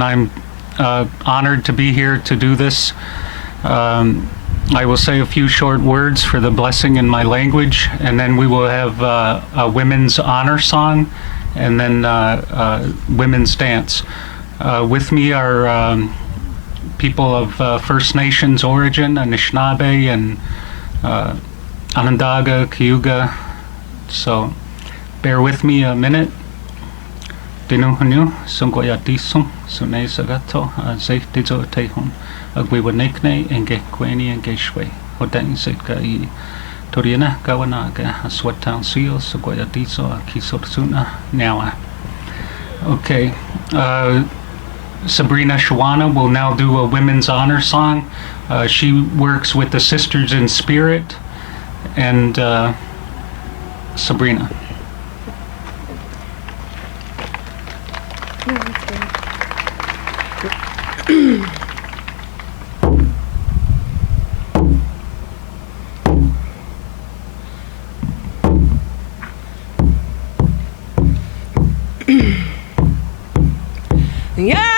I'm honored to be here to do this. I will say a few short words for the blessing in my language, and then we will have a women's honor song, and then women's dance. With me are people of First Nations origin, Anishinaabe and Onondaga, Cayuga. So bear with me a minute. Dinuhanu, Sungoyatisum, Sune Sagato, Zay Dizo Tehon, Agwiwanekne, and Gekweni and Geshwe, Hodang Zeka I Toriana, Gawanaga, Aswatan Seal, Sugoyatizo, Kisotsuna, Nawa. Okay, Sabrina Shawana will now do a women's honor song. She works with the Sisters in Spirit, and Sabrina. No, that's good. Yeah.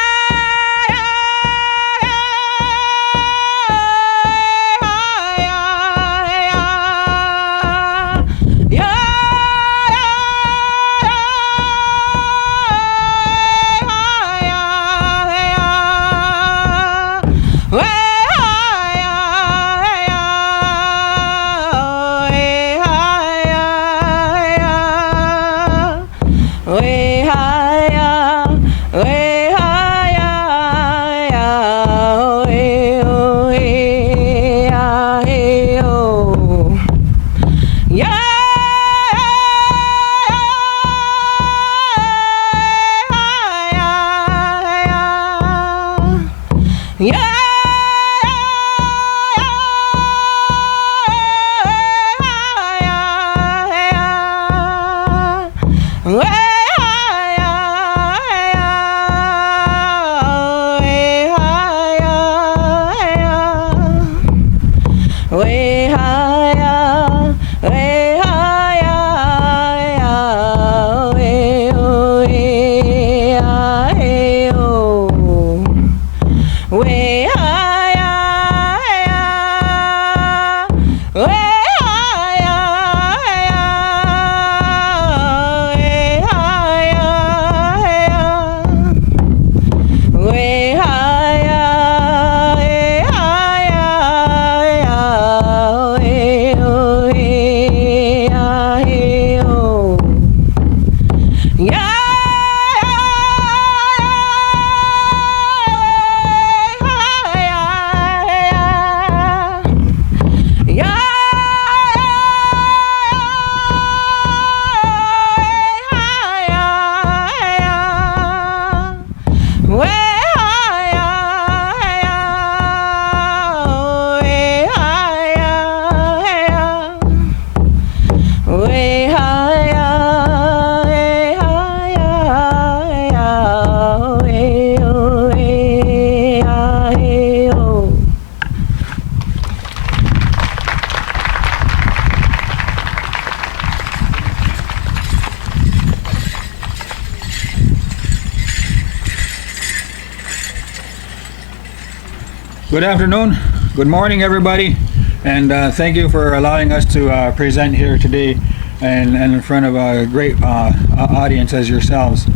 Good afternoon, good morning everybody, and thank you for allowing us to present here today and in front of a great audience as yourselves.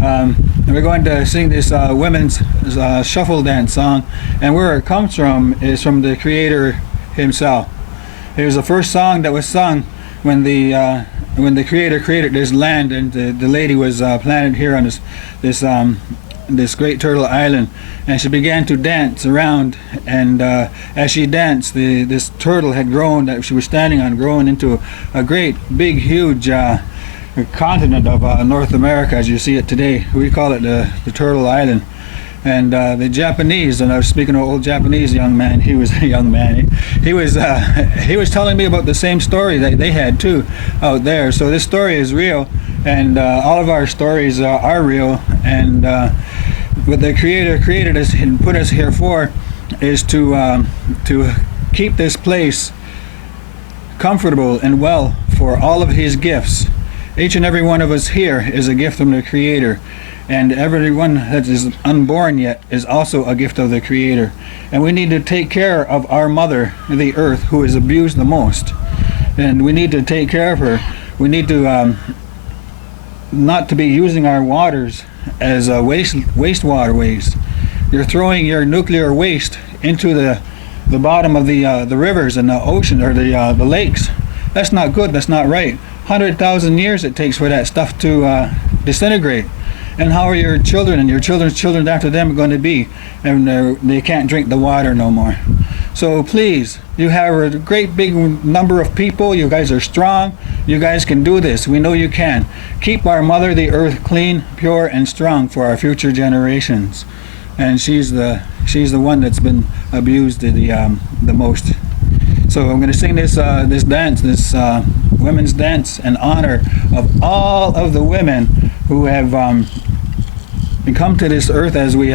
We're going to sing this women's shuffle dance song, and where it comes from is from the Creator himself. It was the first song that was sung when the Creator created this land, and the lady was planted here on this great turtle island, and she began to dance around, and as she danced, this turtle had grown that she was standing on, grown into a great big huge continent of North America as you see it today. We call it the Turtle Island. And the Japanese, and I was speaking to an old Japanese young man, he was a young man, he was telling me about the same story that they had too out there. So this story is real, and all of our stories are real, and what the Creator created us and put us here for is to keep this place comfortable and well for all of his gifts. Each and every one of us here is a gift from the Creator, And everyone that is unborn yet is also a gift of the Creator. And we need to take care of our mother, the earth, who is abused the most. And we need to take care of her. We need to not to be using our waters as wastewater waste. You're throwing your nuclear waste into the bottom of the rivers and the ocean, or the lakes. That's not good. That's not right. 100,000 years it takes for that stuff to disintegrate. And how are your children and your children's children after them going to be? And they can't drink the water no more. So please, you have a great big number of people. You guys are strong. You guys can do this. We know you can. Keep our mother, the earth, clean, pure, and strong for our future generations. And she's the one that's been abused the most. So I'm going to sing this dance, this women's dance, in honor of all of the women who have come to this earth as we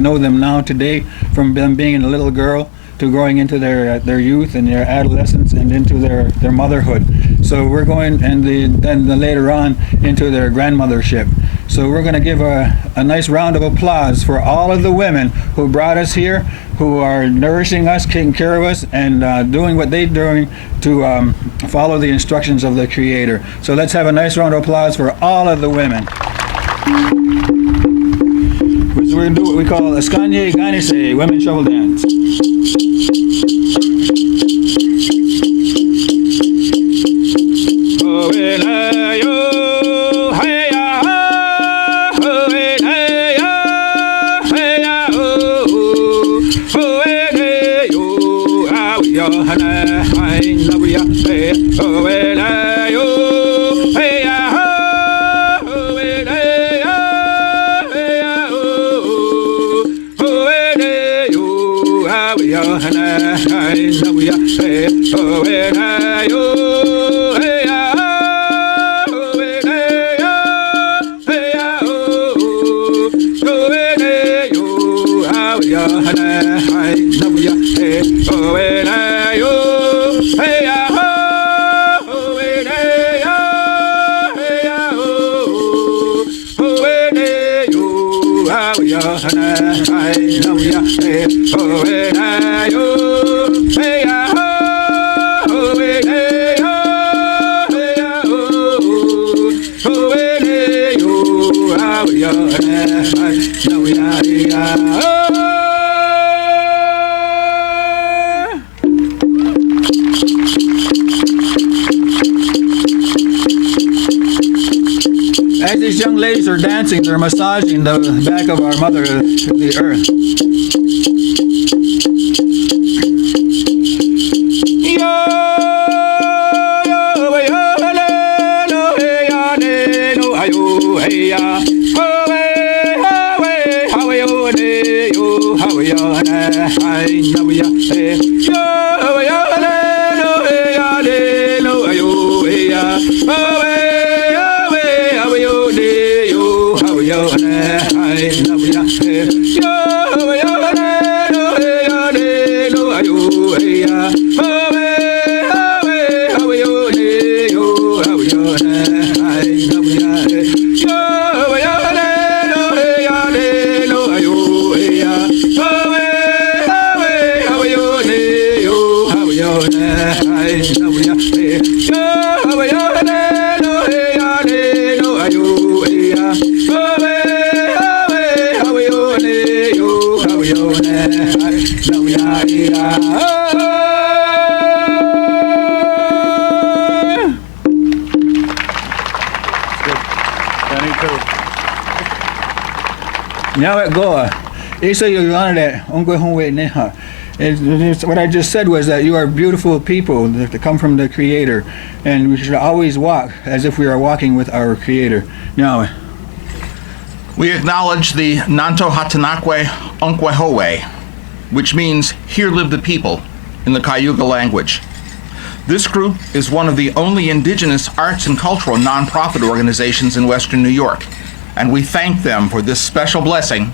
know them now today, from them being a little girl to growing into their youth and their adolescence and into their motherhood. So we're going, and then later on into their grandmothership. So we're going to give a nice round of applause for all of the women who brought us here, who are nourishing us, taking care of us, and doing what they're doing to follow the instructions of the Creator. So let's have a nice round of applause for all of the women. We're going to do what we call a Skanye Ganise, women shovel dance. As these young ladies are dancing, they're massaging the back of our mother, the earth. What I just said was that you are beautiful people that come from the Creator, and we should always walk as if we are walking with our Creator. Now, we acknowledge the Nanto Hatanakwe Onkwehowe, which means "Here live the people" in the Cayuga language. This group is one of the only indigenous arts and cultural nonprofit organizations in Western New York, and we thank them for this special blessing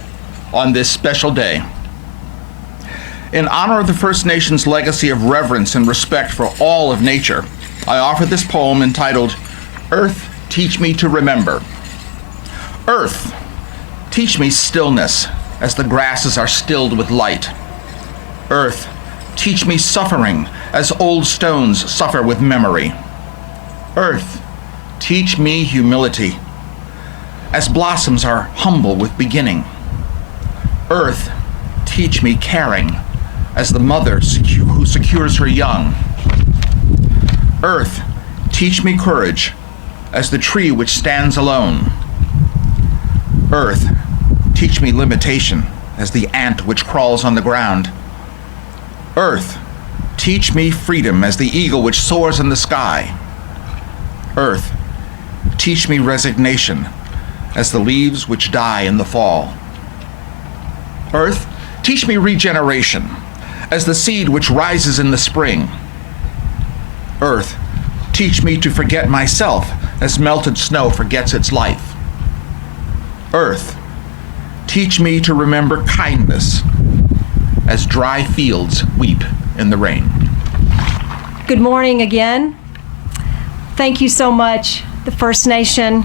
on this special day. In honor of the First Nations' legacy of reverence and respect for all of nature, I offer this poem entitled, "Earth, Teach Me to Remember." Earth, teach me stillness as the grasses are stilled with light. Earth, teach me suffering as old stones suffer with memory. Earth, teach me humility as blossoms are humble with beginning. Earth, teach me caring as the mother who secures her young. Earth, teach me courage as the tree which stands alone. Earth, teach me limitation as the ant which crawls on the ground. Earth, teach me freedom as the eagle which soars in the sky. Earth, teach me resignation as the leaves which die in the fall. Earth, teach me regeneration as the seed which rises in the spring. Earth, teach me to forget myself as melted snow forgets its life. Earth, teach me to remember kindness as dry fields weep in the rain. Good morning again. Thank you so much, the First Nation,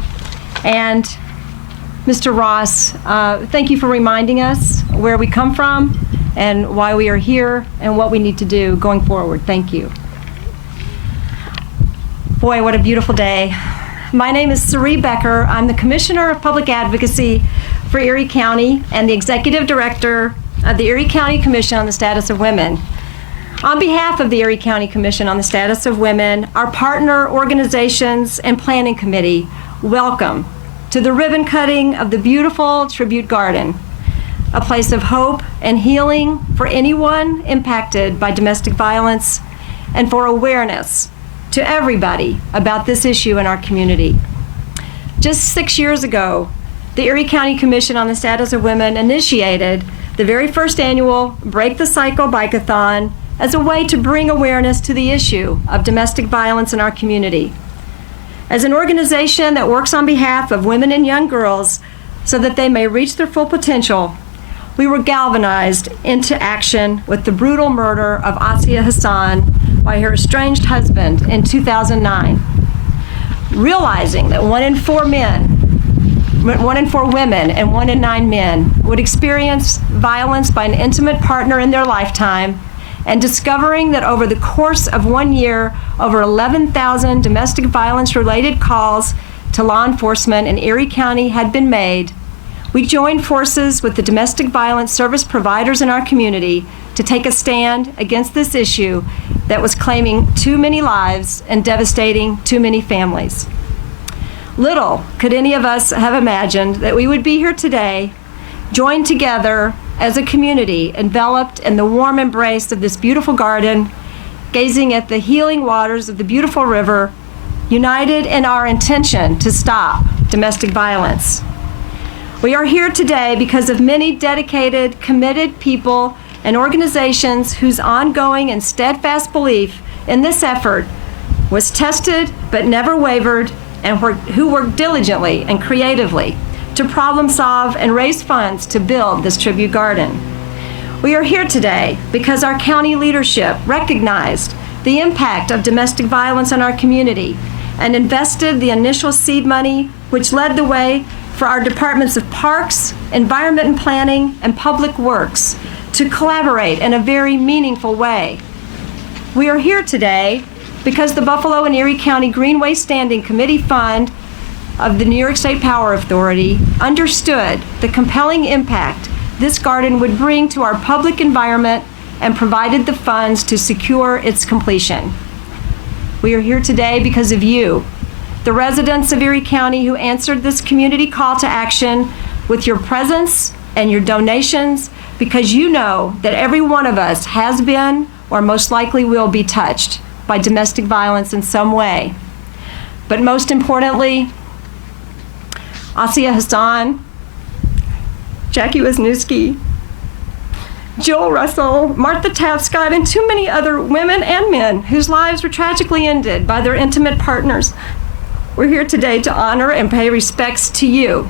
and Mr. Ross. Thank you for reminding us where we come from and why we are here and what we need to do going forward. Thank you. Boy, what a beautiful day. My name is Sari Becker. I'm the Commissioner of Public Advocacy for Erie County and the Executive Director of the Erie County Commission on the Status of Women. On behalf of the Erie County Commission on the Status of Women, our partner organizations and planning committee, welcome to the ribbon cutting of the beautiful Tribute Garden, a place of hope and healing for anyone impacted by domestic violence and for awareness to everybody about this issue in our community. Just 6 years ago, the Erie County Commission on the Status of Women initiated the very first annual Break the Cycle Bike-a-thon as a way to bring awareness to the issue of domestic violence in our community. As an organization that works on behalf of women and young girls so that they may reach their full potential, we were galvanized into action with the brutal murder of Asiya Hassan by her estranged husband in 2009. Realizing that 1 in 4 women and 1 in 9 men would experience violence by an intimate partner in their lifetime, and discovering that over the course of 1 year, over 11,000 domestic violence-related calls to law enforcement in Erie County had been made, we joined forces with the domestic violence service providers in our community to take a stand against this issue that was claiming too many lives and devastating too many families. Little could any of us have imagined that we would be here today, joined together as a community, enveloped in the warm embrace of this beautiful garden, gazing at the healing waters of the beautiful river, united in our intention to stop domestic violence. We are here today because of many dedicated, committed people and organizations whose ongoing and steadfast belief in this effort was tested but never wavered, and who worked diligently and creatively to problem solve and raise funds to build this tribute garden. We are here today because our county leadership recognized the impact of domestic violence on our community and invested the initial seed money, which led the way for our departments of Parks, Environment and Planning, and Public Works to collaborate in a very meaningful way. We are here today because the Buffalo and Erie County Greenway Standing Committee Fund of the New York State Power Authority understood the compelling impact this garden would bring to our public environment and provided the funds to secure its completion. We are here today because of you, the residents of Erie County who answered this community call to action with your presence and your donations, because you know that every one of us has been or most likely will be touched by domestic violence in some way. But most importantly, Asiya Hassan, Jackie Wisniewski, Joel Russell, Martha Tapscott, and too many other women and men whose lives were tragically ended by their intimate partners. We're here today to honor and pay respects to you.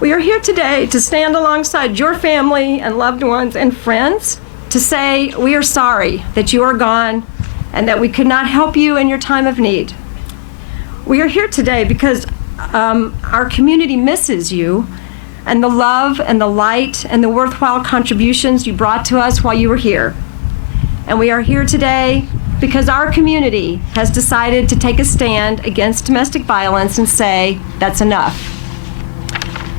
We are here today to stand alongside your family and loved ones and friends to say we are sorry that you are gone and that we could not help you in your time of need. We are here today because our community misses you, and the love and the light and the worthwhile contributions you brought to us while you were here. And we are here today because our community has decided to take a stand against domestic violence and say, that's enough.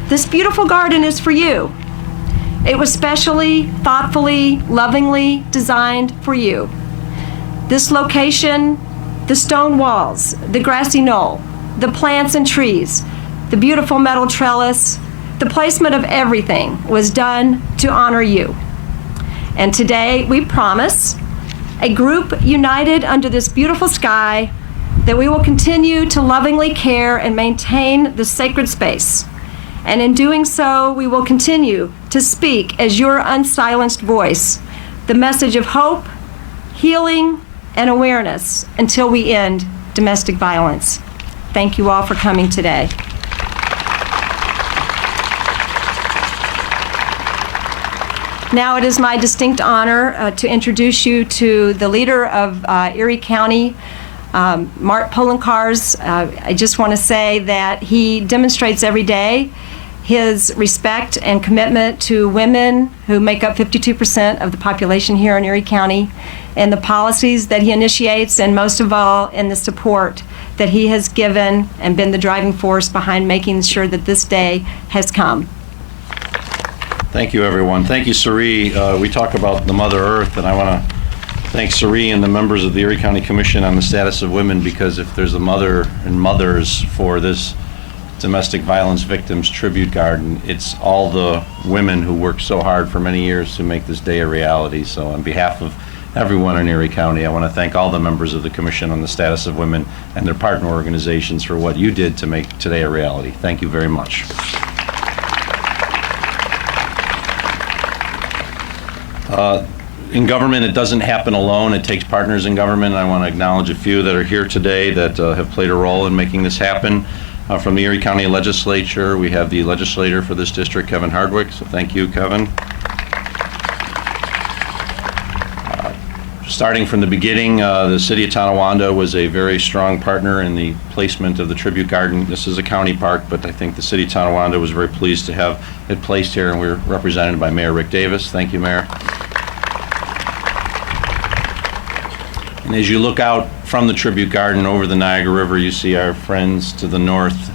This beautiful garden is for you. It was specially, thoughtfully, lovingly designed for you. This location, the stone walls, the grassy knoll, the plants and trees, the beautiful metal trellis, the placement of everything was done to honor you. And today we promise, a group united under this beautiful sky, that we will continue to lovingly care and maintain the sacred space. And in doing so, we will continue to speak as your unsilenced voice, the message of hope, healing, and awareness until we end domestic violence. Thank you all for coming today. Now it is my distinct honor to introduce you to the leader of Erie County, Mark Poloncarz. I just want to say that he demonstrates every day his respect and commitment to women who make up 52% of the population here in Erie County, and the policies that he initiates, and most of all, in the support that he has given and been the driving force behind making sure that this day has come. Thank you, everyone. Thank you, Sari. We talk about the Mother Earth, and I want to thank Sari and the members of the Erie County Commission on the Status of Women, because if there's a mother and mothers for this domestic violence victims tribute garden, it's all the women who worked so hard for many years to make this day a reality. So on behalf of everyone in Erie County, I want to thank all the members of the Commission on the Status of Women and their partner organizations for what you did to make today a reality. Thank you very much. In government, it doesn't happen alone. It takes partners in government. I want to acknowledge a few that are here today that have played a role in making this happen. From the Erie County Legislature, we have the legislator for this district, Kevin Hardwick. So thank you, Kevin. Starting from the beginning, the City of Tonawanda was a very strong partner in the placement of the tribute garden. This is a county park, but I think the City of Tonawanda was very pleased to have it placed here, and we're represented by Mayor Rick Davis. Thank you, Mayor. And as you look out from the tribute garden over the Niagara River, you see our friends to the north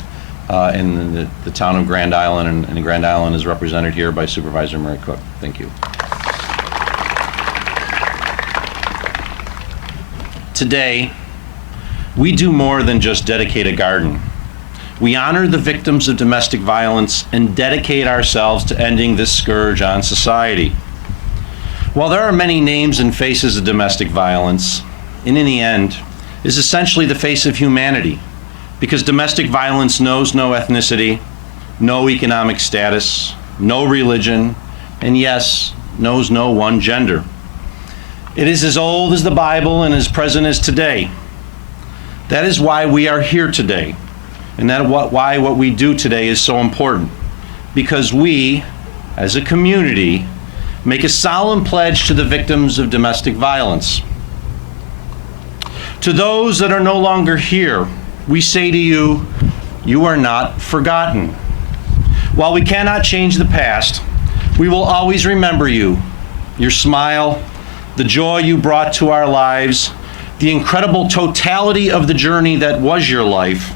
in the town of Grand Island, and Grand Island is represented here by Supervisor Mary Cook. Thank you. Today, we do more than just dedicate a garden. We honor the victims of domestic violence and dedicate ourselves to ending this scourge on society. While there are many names and faces of domestic violence, in the end, is essentially the face of humanity, because domestic violence knows no ethnicity, no economic status, no religion, and yes, knows no one gender. It is as old as the Bible and as present as today. That is why we are here today, and why what we do today is so important, because we, as a community, make a solemn pledge to the victims of domestic violence. To those that are no longer here, we say to you, you are not forgotten. While we cannot change the past, we will always remember you, your smile, the joy you brought to our lives, the incredible totality of the journey that was your life,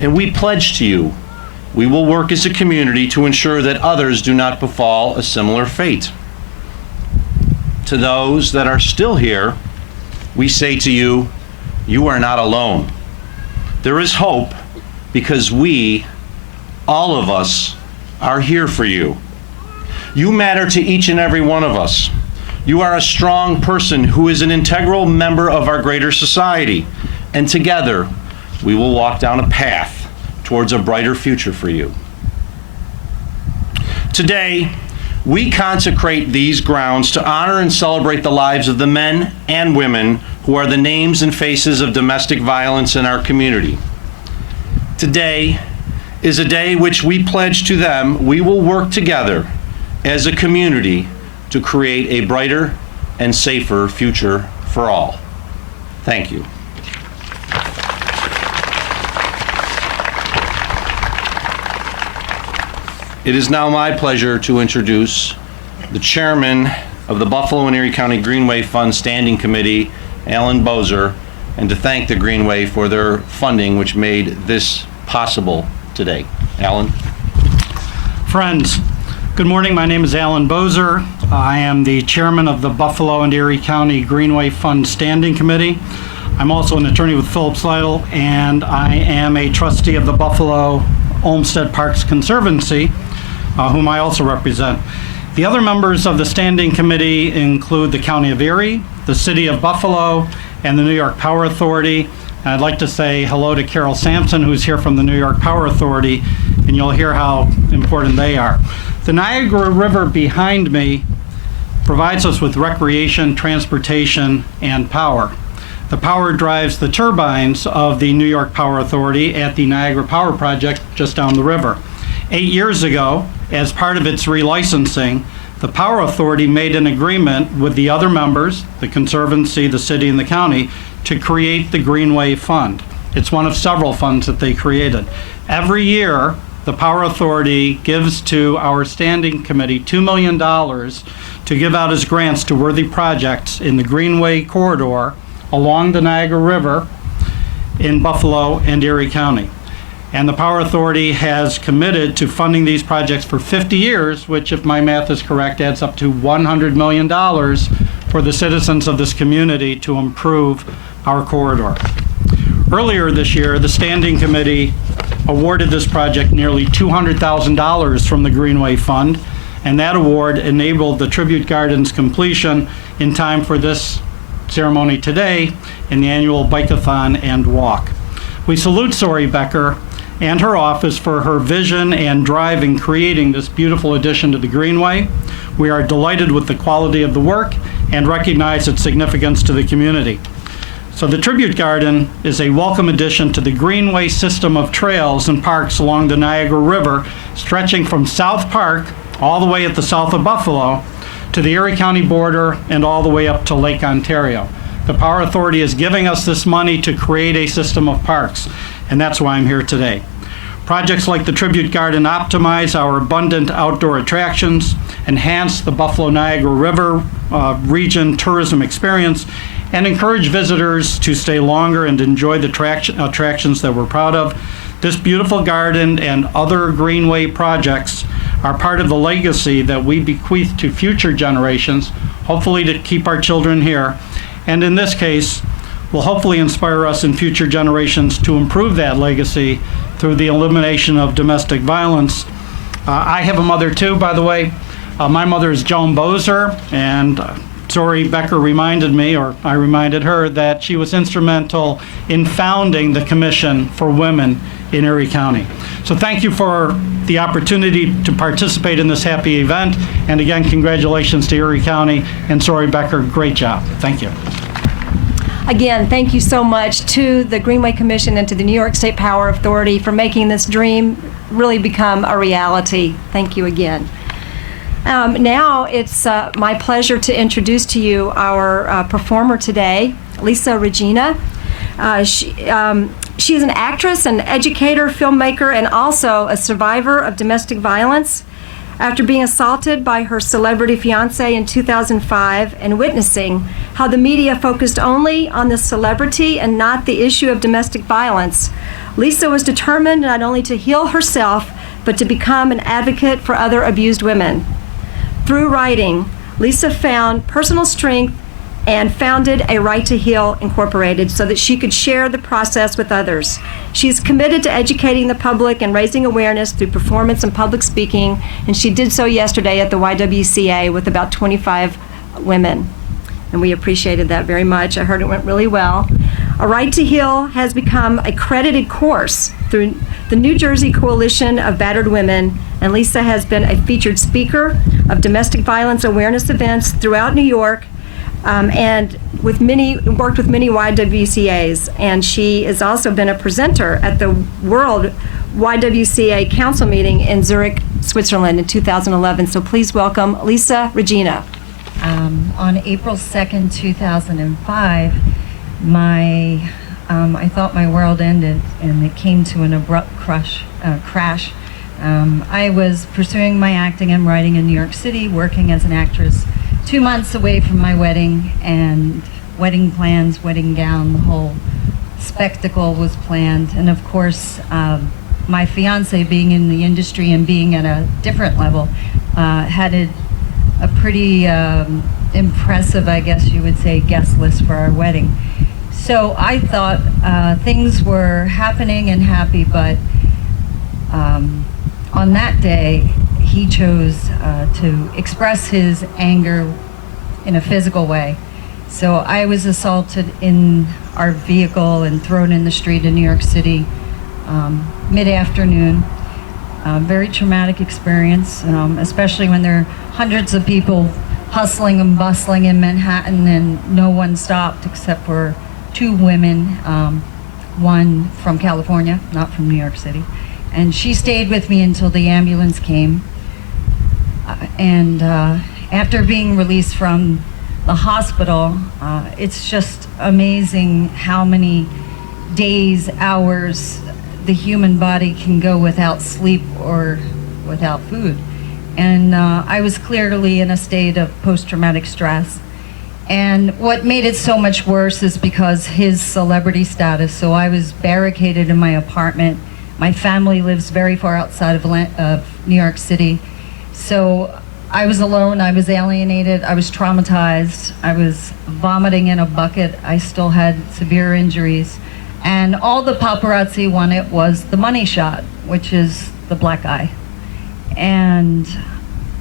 and we pledge to you, we will work as a community to ensure that others do not befall a similar fate. To those that are still here, we say to you, you are not alone. There is hope, because we, all of us, are here for you. You matter to each and every one of us. You are a strong person who is an integral member of our greater society, and together we will walk down a path towards a brighter future for you. Today, we consecrate these grounds to honor and celebrate the lives of the men and women who are the names and faces of domestic violence in our community. Today is a day which we pledge to them we will work together as a community to create a brighter and safer future for all. Thank you. It is now my pleasure to introduce the chairman of the Buffalo and Erie County Greenway Fund Standing Committee, Alan Bozer, and to thank the Greenway for their funding, which made this possible today. Alan? Friends, good morning. My name is Alan Bozer. I am the chairman of the Buffalo and Erie County Greenway Fund Standing Committee. I'm also an attorney with Phillips Lytle, and I am a trustee of the Buffalo Olmsted Parks Conservancy, whom I also represent. The other members of the Standing Committee include the County of Erie, the City of Buffalo, and the New York Power Authority. And I'd like to say hello to Carol Sampson, who's here from the New York Power Authority, and you'll hear how important they are. The Niagara River behind me provides us with recreation, transportation, and power. The power drives the turbines of the New York Power Authority at the Niagara Power Project just down the river. 8 years ago, as part of its relicensing, the Power Authority made an agreement with the other members, the Conservancy, the city, and the county, to create the Greenway Fund. It's one of several funds that they created. Every year, the Power Authority gives to our Standing Committee $2 million to give out as grants to worthy projects in the Greenway corridor along the Niagara River in Buffalo and Erie County. And the Power Authority has committed to funding these projects for 50 years, which, if my math is correct, adds up to $100 million for the citizens of this community to improve our corridor. Earlier this year, the Standing Committee awarded this project nearly $200,000 from the Greenway Fund, and that award enabled the Tribute Garden's completion in time for this ceremony today in the annual Bike-a-thon and walk. We salute Sori Becker and her office for her vision and drive in creating this beautiful addition to the Greenway. We are delighted with the quality of the work and recognize its significance to the community. So the Tribute Garden is a welcome addition to the Greenway system of trails and parks along the Niagara River, stretching from South Park all the way at the south of Buffalo to the Erie County border and all the way up to Lake Ontario. The Power Authority is giving us this money to create a system of parks, and that's why I'm here today. Projects like the Tribute Garden optimize our abundant outdoor attractions, enhance the Buffalo-Niagara River region tourism experience, and encourage visitors to stay longer and enjoy the attractions that we're proud of. This beautiful garden and other Greenway projects are part of the legacy that we bequeath to future generations, hopefully to keep our children here, and in this case, will hopefully inspire us in future generations to improve that legacy through the elimination of domestic violence. I have a mother too, by the way. My mother is Joan Bozer, and Sori Becker reminded me, or I reminded her, that she was instrumental in founding the Commission for Women in Erie County. So thank you for the opportunity to participate in this happy event. And again, congratulations to Erie County and Sori Becker. Great job. Thank you. Again, thank you so much to the Greenway Commission and to the New York State Power Authority for making this dream really become a reality. Thank you again. Now it's my pleasure to introduce to you our performer today, Lisa Regina. She is an actress, an educator, filmmaker, and also a survivor of domestic violence. After being assaulted by her celebrity fiancé in 2005 and witnessing how the media focused only on the celebrity and not the issue of domestic violence, Lisa was determined not only to heal herself, but to become an advocate for other abused women. Through writing, Lisa found personal strength and founded A Right to Heal Incorporated so that she could share the process with others. She is committed to educating the public and raising awareness through performance and public speaking, and she did so yesterday at the YWCA with about 25 women. And we appreciated that very much. I heard it went really well. A Right to Heal has become a credited course through the New Jersey Coalition of Battered Women, and Lisa has been a featured speaker of domestic violence awareness events throughout New York, and worked with many YWCAs. And she has also been a presenter at the World YWCA Council meeting in Zurich, Switzerland in 2011. So please welcome Lisa Regina. On April 2nd, 2005, I thought my world ended, and it came to an abrupt crash I was pursuing my acting and writing in New York City, working as an actress, 2 months away from my wedding, and wedding plans, wedding gown, the whole spectacle was planned. And of course, my fiance, being in the industry and being at a different level, had a pretty impressive, I guess you would say, guest list for our wedding. So I thought things were happening and happy, but on that day, he chose to express his anger in a physical way. So I was assaulted in our vehicle and thrown in the street in New York City mid-afternoon. Very traumatic experience, especially when there are hundreds of people hustling and bustling in Manhattan and no one stopped except for 2 women, one from California, not from New York City. And she stayed with me until the ambulance came. After being released from the hospital, it's just amazing how many days, hours the human body can go without sleep or without food. And I was clearly in a state of post-traumatic stress. And what made it so much worse is because his celebrity status. So I was barricaded in my apartment. My family lives very far outside of New York City. So I was alone, I was alienated, I was traumatized, I was vomiting in a bucket, I still had severe injuries. And all the paparazzi wanted was the money shot, which is the black eye. And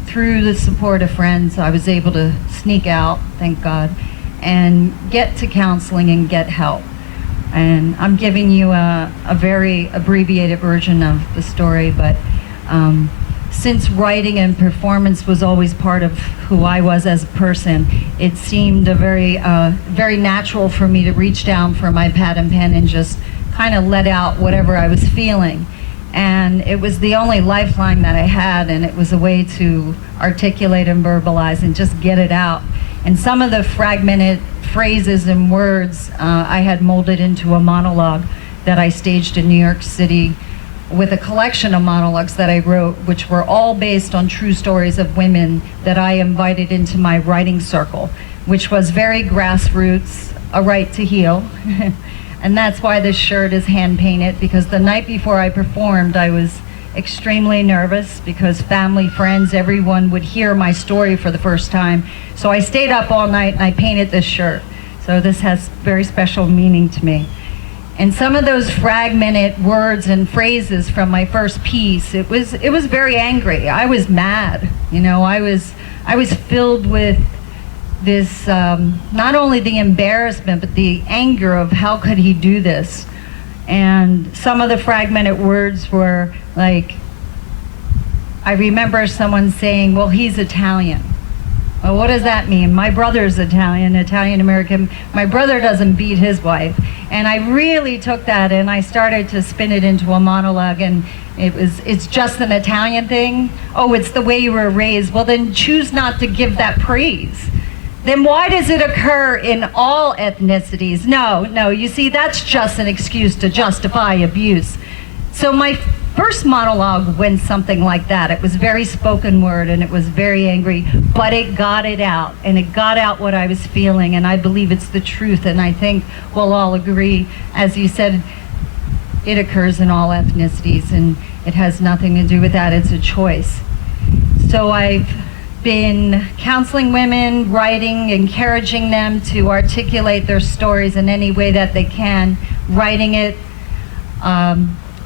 through the support of friends, I was able to sneak out, thank God, and get to counseling and get help. And I'm giving you a very abbreviated version of the story, but since writing and performance was always part of who I was as a person, it seemed a very natural for me to reach down for my pad and pen and just kind of let out whatever I was feeling. And it was the only lifeline that I had, and it was a way to articulate and verbalize and just get it out. And some of the fragmented phrases and words I had molded into a monologue that I staged in New York City with a collection of monologues that I wrote, which were all based on true stories of women that I invited into my writing circle, which was very grassroots, a right to heal. And that's why this shirt is hand-painted, because the night before I performed, I was extremely nervous because family, friends, everyone would hear my story for the first time. So I stayed up all night and I painted this shirt. So this has very special meaning to me. And some of those fragmented words and phrases from my first piece, it was very angry. I was mad, you know. I was filled with this, not only the embarrassment, but the anger of how could he do this? And some of the fragmented words were like, I remember someone saying, well, he's Italian. Well, what does that mean? My brother's Italian, Italian-American. My brother doesn't beat his wife. And I really took that and I started to spin it into a monologue, and it's just an Italian thing. Oh, it's the way you were raised. Well, then choose not to give that praise. Then why does it occur in all ethnicities? No, you see, that's just an excuse to justify abuse. So my first monologue went something like that. It was very spoken word and it was very angry, but it got it out, and it got out what I was feeling, and I believe it's the truth, and I think we'll all agree, as you said, it occurs in all ethnicities, and it has nothing to do with that. It's a choice. So I've been counseling women, writing, encouraging them to articulate their stories in any way that they can, writing it,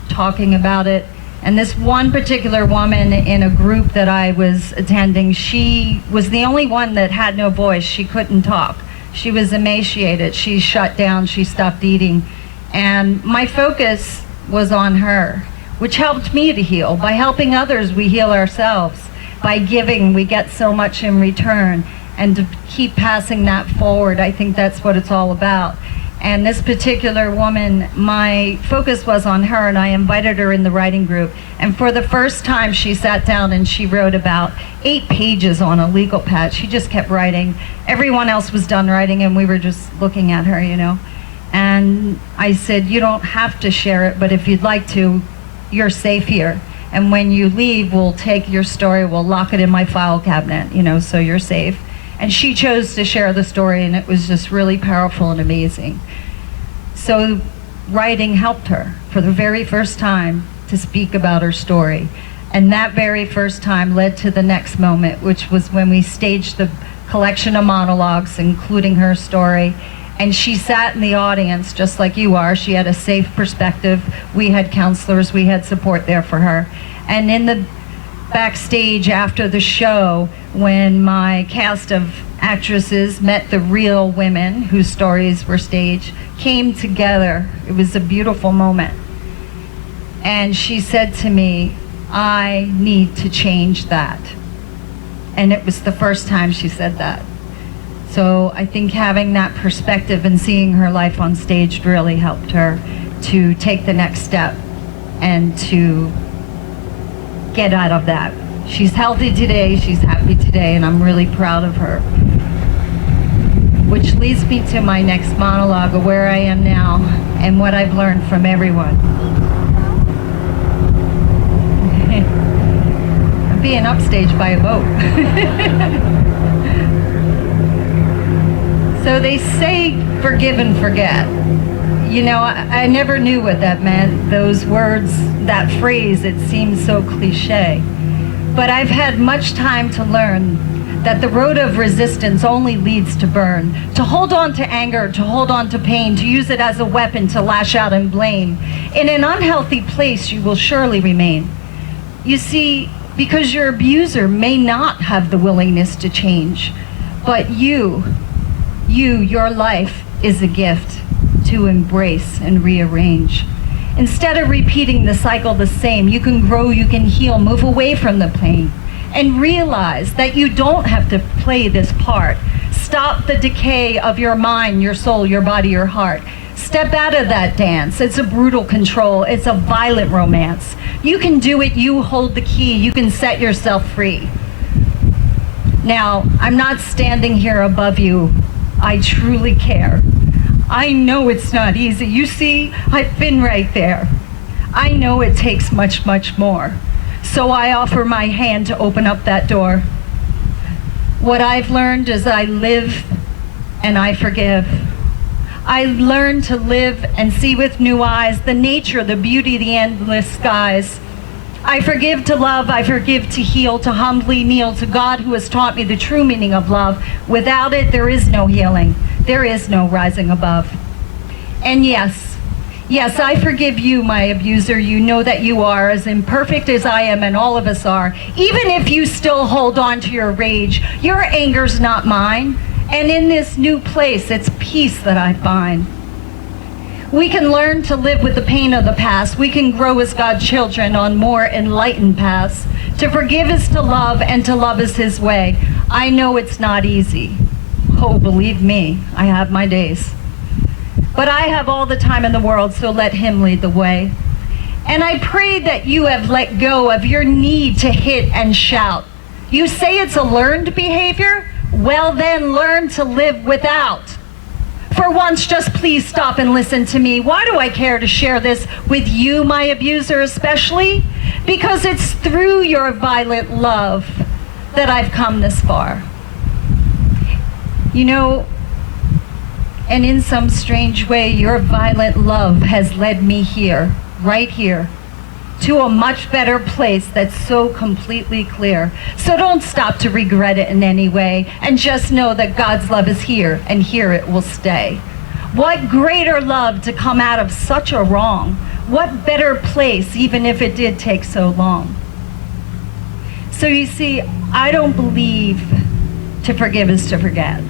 talking about it. And this one particular woman in a group that I was attending, she was the only one that had no voice. She couldn't talk. She was emaciated. She shut down. She stopped eating. And my focus was on her, which helped me to heal. By helping others, we heal ourselves. By giving, we get so much in return. And to keep passing that forward, I think that's what it's all about. And this particular woman, my focus was on her, and I invited her in the writing group. And for the first time, she sat down and she wrote about 8 pages on a legal pad. She just kept writing. Everyone else was done writing, and we were just looking at her, you know. And I said, you don't have to share it, but if you'd like to, you're safe here. And when you leave, we'll take your story, we'll lock it in my file cabinet, so you're safe. And she chose to share the story, and it was just really powerful and amazing. So writing helped her for the very first time to speak about her story. And that very first time led to the next moment, which was when we staged the collection of monologues, including her story. And she sat in the audience just like you are. She had a safe perspective. We had counselors, we had support there for her. And in the backstage after the show, when my cast of actresses met the real women whose stories were staged, came together. It was a beautiful moment. And she said to me, I need to change that. And it was the first time she said that. So I think having that perspective and seeing her life on stage really helped her to take the next step and to get out of that. She's healthy today, she's happy today, and I'm really proud of her. Which leads me to my next monologue of where I am now and what I've learned from everyone. I'm being upstaged by a boat. So they say forgive and forget. I never knew what that meant. Those words, that phrase, it seems so cliche. But I've had much time to learn that the road of resistance only leads to burn. To hold on to anger, to hold on to pain, to use it as a weapon to lash out and blame. In an unhealthy place, you will surely remain. You see, because your abuser may not have the willingness to change, but your life is a gift to embrace and rearrange. Instead of repeating the cycle the same, you can grow, you can heal, move away from the pain, and realize that you don't have to play this part. Stop the decay of your mind, your soul, your body, your heart. Step out of that dance. It's a brutal control. It's a violent romance. You can do it. You hold the key. You can set yourself free. Now, I'm not standing here above you. I truly care. I know it's not easy. You see, I've been right there. I know it takes much, much more. So I offer my hand to open up that door. What I've learned is I live and I forgive. I learn to live and see with new eyes the nature, the beauty, the endless skies. I forgive to love, I forgive to heal, to humbly kneel to God who has taught me the true meaning of love. Without it, there is no healing. There is no rising above. And yes, I forgive you, my abuser. You know that you are as imperfect as I am and all of us are. Even if you still hold on to your rage, your anger's not mine. And in this new place, it's peace that I find. We can learn to live with the pain of the past. We can grow as God's children on more enlightened paths. To forgive is to love, and to love is His way. I know it's not easy. Oh, believe me, I have my days. But I have all the time in the world, so let Him lead the way. And I pray that you have let go of your need to hit and shout. You say it's a learned behavior? Well then, learn to live without. For once, just please stop and listen to me. Why do I care to share this with you, my abuser, especially? Because it's through your violent love that I've come this far. And in some strange way, your violent love has led me here, right here, to a much better place that's so completely clear. So don't stop to regret it in any way, and just know that God's love is here, and here it will stay. What greater love to come out of such a wrong? What better place, even if it did take so long? So you see, I don't believe to forgive is to forget.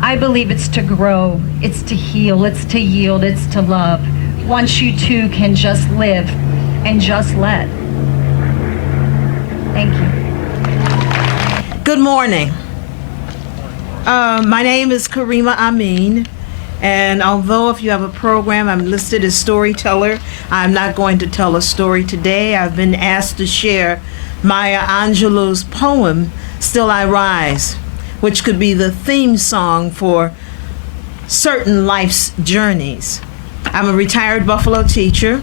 I believe it's to grow, it's to heal, it's to yield, it's to love. Once you two can just live and just let. Thank you. Good morning. My name is Karima Amin, and although if you have a program, I'm listed as Storyteller, I'm not going to tell a story today. I've been asked to share Maya Angelou's poem, Still I Rise, which could be the theme song for certain life's journeys. I'm a retired Buffalo teacher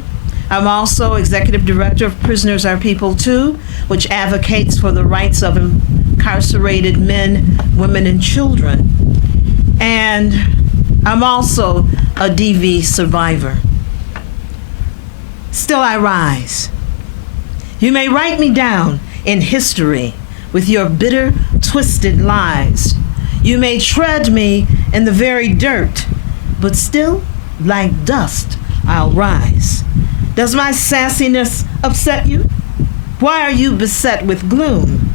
I'm also Executive Director of Prisoners Are People Too, which advocates for the rights of incarcerated men, women, and children. And I'm also a DV survivor. Still I rise. You may write me down in history with your bitter, twisted lies. You may tread me in the very dirt, but still, like dust, I'll rise. Does my sassiness upset you? Why are you beset with gloom?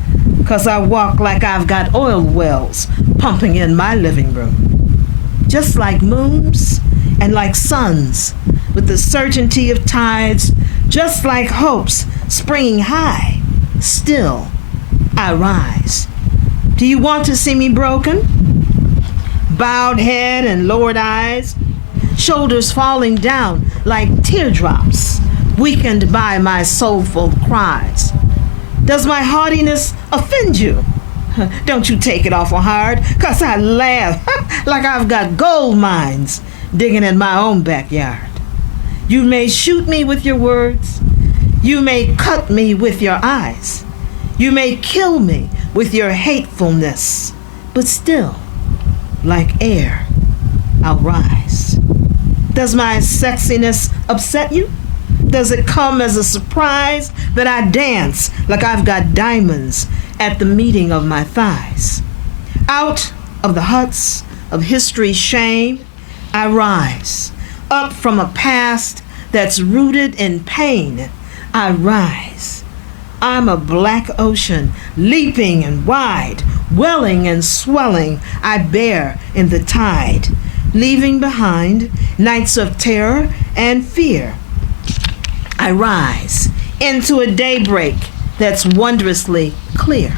'Cause I walk like I've got oil wells pumping in my living room. Just like moons and like suns, with the certainty of tides, just like hopes springing high, still I rise. Do you want to see me broken? Bowed head and lowered eyes, shoulders falling down like teardrops, weakened by my soulful cries. Does my haughtiness offend you? Don't you take it awful hard, 'cause I laugh like I've got gold mines digging in my own backyard. You may shoot me with your words. You may cut me with your eyes. You may kill me with your hatefulness. But still, like air, I'll rise. Does my sexiness upset you? Does it come as a surprise that I dance like I've got diamonds at the meeting of my thighs? Out of the huts of history's shame, I rise. Up from a past that's rooted in pain, I rise. I'm a black ocean, leaping and wide, welling and swelling, I bear in the tide, leaving behind nights of terror and fear. I rise into a daybreak that's wondrously clear.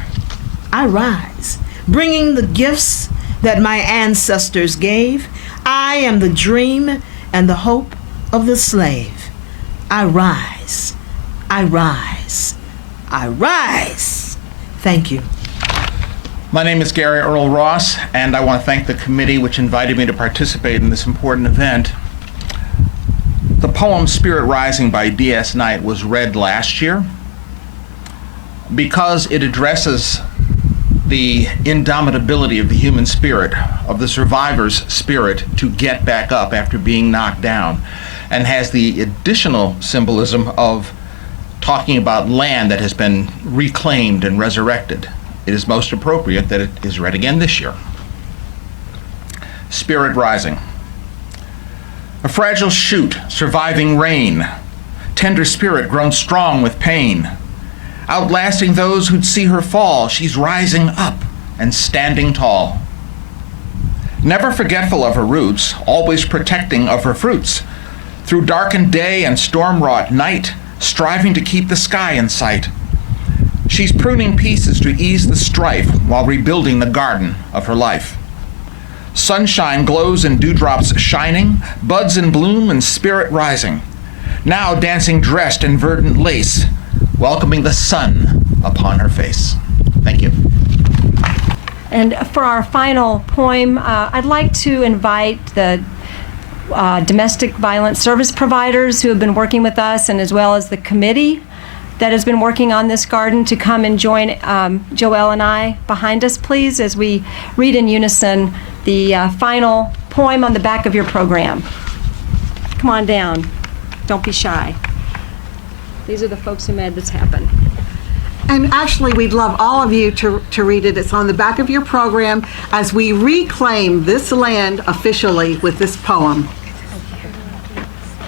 I rise, bringing the gifts that my ancestors gave. I am the dream and the hope of the slave. I rise, I rise, I rise. Thank you. My name is Gary Earl Ross, and I want to thank the committee which invited me to participate in this important event. The poem Spirit Rising by D.S. Knight was read last year because it addresses the indomitability of the human spirit, of the survivor's spirit to get back up after being knocked down, and has the additional symbolism of talking about land that has been reclaimed and resurrected. It is most appropriate that it is read again this year. Spirit Rising. A fragile shoot surviving rain, tender spirit grown strong with pain. Outlasting those who'd see her fall, she's rising up and standing tall. Never forgetful of her roots, always protecting of her fruits. Through darkened day and storm-wrought night, striving to keep the sky in sight. She's pruning pieces to ease the strife while rebuilding the garden of her life. Sunshine glows and dewdrops shining, buds in bloom and spirit rising. Now dancing dressed in verdant lace, welcoming the sun upon her face. Thank you. And for our final poem, I'd like to invite the domestic violence service providers who have been working with us, and as well as the committee that has been working on this garden, to come and join Joelle and I behind us, please, as we read in unison the final poem on the back of your program. Come on down. Don't be shy. These are the folks who made this happen. And actually, we'd love all of you to read it. It's on the back of your program as we reclaim this land officially with this poem.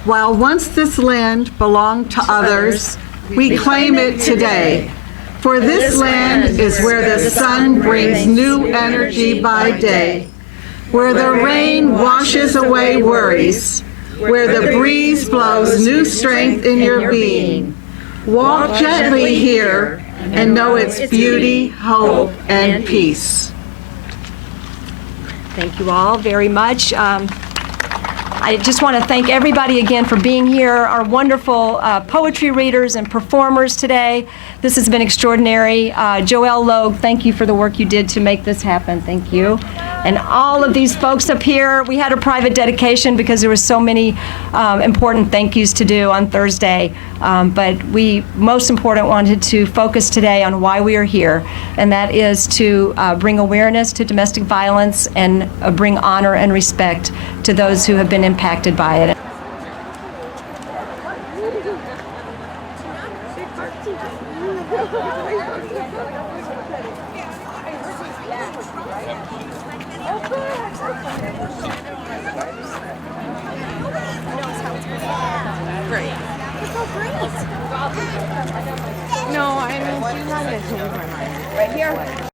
While once this land belonged to others, we claim it today. For this land is where the sun brings new energy by day, where the rain washes away worries, where the breeze blows new strength in your being. Walk gently here and know its beauty, hope, and peace. Thank you all very much. I just want to thank everybody again for being here, our wonderful poetry readers and performers today. This has been extraordinary. Joelle Logue, thank you for the work you did to make this happen. Thank you. and all of these folks up here. We had a private dedication because there were so many important thank yous to do on Thursday. But we, most important, wanted to focus today on why we are here, and that is to bring awareness to domestic violence and bring honor and respect to those who have been impacted by it. No, I mean, she's not going to change my mind. Right here.